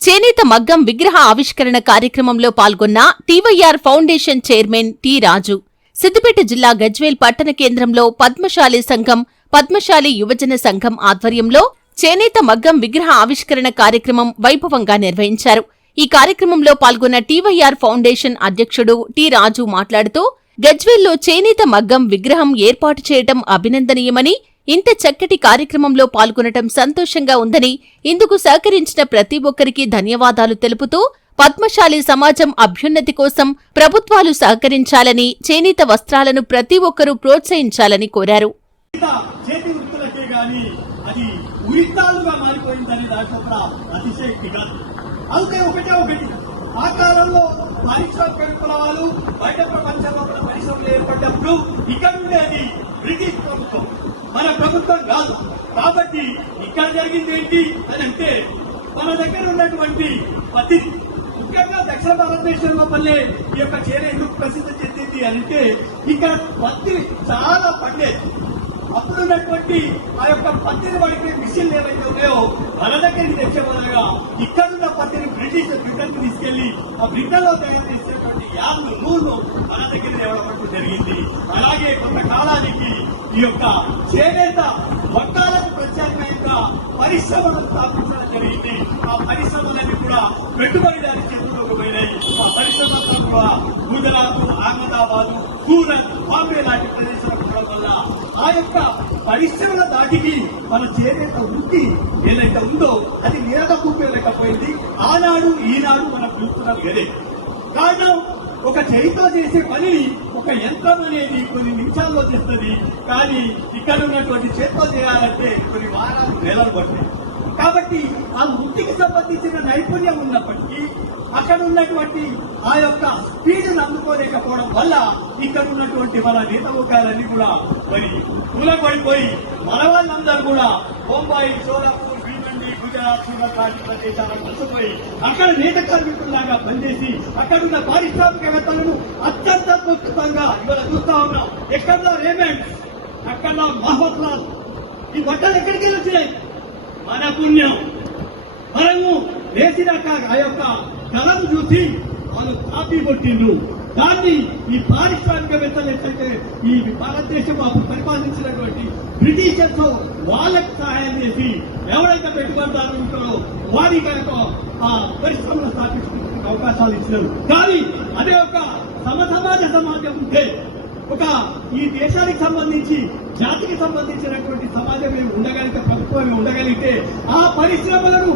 చేనేత మగ్గం విగ్రహ ఆవిష్కరణ కార్యక్రమంలో పాల్గొన్న TYR foundation chairman T Raju. Siddipet జిల్లా గజ్వేల్ పట్టణ కేంద్రంలో పద్మశాలి సంఘం పద్మశాలి యువజన సంఘం ఆధ్వర్యంలో చేనేత మగ్గం విగ్రహ ఆవిష్కరణ కార్యక్రమం వైభవంగా నిర్వహించారు. ఈ కార్యక్రమంలో పాల్గొన్న టీవైఆర్ ఫౌండేషన్ అధ్యక్షుడు టి రాజు మాట్లాడుతూ గజ్వేల్లో చేనేత మగ్గం విగ్రహం ఏర్పాటు చేయటం అభినందనీయమని ఇంత చక్కటి కార్యక్రమంలో పాల్గొనటం సంతోషంగా ఉందని ఇందుకు సహకరించిన ప్రతి ఒక్కరికి ధన్యవాదాలు తెలుపుతూ పద్మశాలి సమాజం అభ్యున్నతి కోసం ప్రభుత్వాలు సహకరించాలని చేనేత వస్త్రాలను ప్రతి ఒక్కరూ ప్రోత్సహించాలని కోరారు. అయితే ఒకటే ఒకటి ఆ కాలంలో పారిశ్రామిక బయట ప్రపంచంలో పరిశ్రమలు ఏర్పడినప్పుడు ఇక్కడ ఉండేది బ్రిటిష్ ప్రభుత్వం. మన ప్రభుత్వం కాదు. కాబట్టి ఇక్కడ జరిగింది ఏంటి అని అంటే మన దగ్గర ఉన్నటువంటి పద్ధతి ముఖ్యంగా దక్షిణ భారతదేశంలో పల్లె ఈ యొక్క చీర ఎందుకు ప్రసిద్ధి చెందింది అని అంటే ఇక్కడ పత్తి చాలా పండేది. అప్పుడు ఉన్నటువంటి ఆ యొక్క పత్తిని పడితే మిషన్లు ఏవైతే ఉన్నాయో మన దగ్గరికి తెచ్చే బదులుగా ఇక్కడున్న పత్తిని బ్రిటిష్ బ్రిటన్ తీసుకెళ్ళి ఆ బ్రిటన్లో తయారు చేసేటువంటి యాభై నూనె మన దగ్గర తేవడం జరిగింది. అలాగే కొంతకాలానికి ఈ యొక్క చేనేత వక్కాలకు ప్రత్యేకంగా పరిశ్రమను స్థాపించడం జరిగింది. ఆ పరిశ్రమలన్నీ కూడా పెట్టుబడిదారి చేతుల్లోకి పోయినాయి ఆ పరిశ్రమలతో కూడా గుజరాత్ అహ్మదాబాద్ సూరత్ బాంబే లాంటి ప్రదేశాలకు పోవడం వల్ల ఆ యొక్క పరిశ్రమల దాటికి మన చేనేత వృత్తి ఏదైతే ఉందో అది నిరగకూపేలేకపోయింది ఆనాడు ఈనాడు మనం చూస్తున్నాం ఇదే. కారణం ఒక చేయితో చేసే పనిని ఒక యంత్రం అనేది కొన్ని నిమిషాల్లో చేస్తుంది కానీ ఇక్కడ ఉన్నటువంటి చేతితో చేయాలంటే కొన్ని వారాలు నెలలు పడుతుంది. కాబట్టి ఆ వృత్తికి సంబంధించిన నైపుణ్యం ఉన్నప్పటికీ అక్కడ ఉన్నటువంటి ఆ యొక్క స్పీడ్ని అందుకోలేకపోవడం వల్ల ఇక్కడ ఉన్నటువంటి మన నేత కూడా మరి కూలబడిపోయి మన వాళ్ళందరూ కూడా బొంబాయి చోళ భీమండి గుజరాత్ ప్రదేశాలకు వలసపోయి అక్కడ నేత కార్మికుల్లాగా పనిచేసి అక్కడున్న పారిశ్రామికవేత్తలను అత్యంత ప్రస్తుతంగా ఇవాళ చూస్తా ఉన్నాం. ఎక్కడ రేమెండ్? అక్కడ మహమ్మద్ లాల్ ఈ బట్టలు ఎక్కడికి వెళ్ళి వచ్చినాయి మన పుణ్యం. మనము వేసినాక ఆ యొక్క కళను చూసి వాళ్ళు కాపీ కొట్టిండు దాన్ని ఈ పారిశ్రామికవేత్తలు ఎట్లయితే ఈ భారతదేశం అప్పుడు పరిపాలించినటువంటి బ్రిటిషర్స్ వాళ్ళకి సహాయం చేసి ఎవరైతే పెట్టుబడిదారులు ఉంటారో వారి కనుక ఆ పరిశ్రమలు స్థాపించడానికి అవకాశాలు ఇచ్చినారు. కానీ అదే ఒక సమసమాజ సమాజం ఉంటే ఒక ఈ దేశానికి సంబంధించి జాతికి సంబంధించినటువంటి సమాజం మేము ఉండగలిగితే ప్రభుత్వం ఉండగలిగితే ఆ పరిశ్రమలను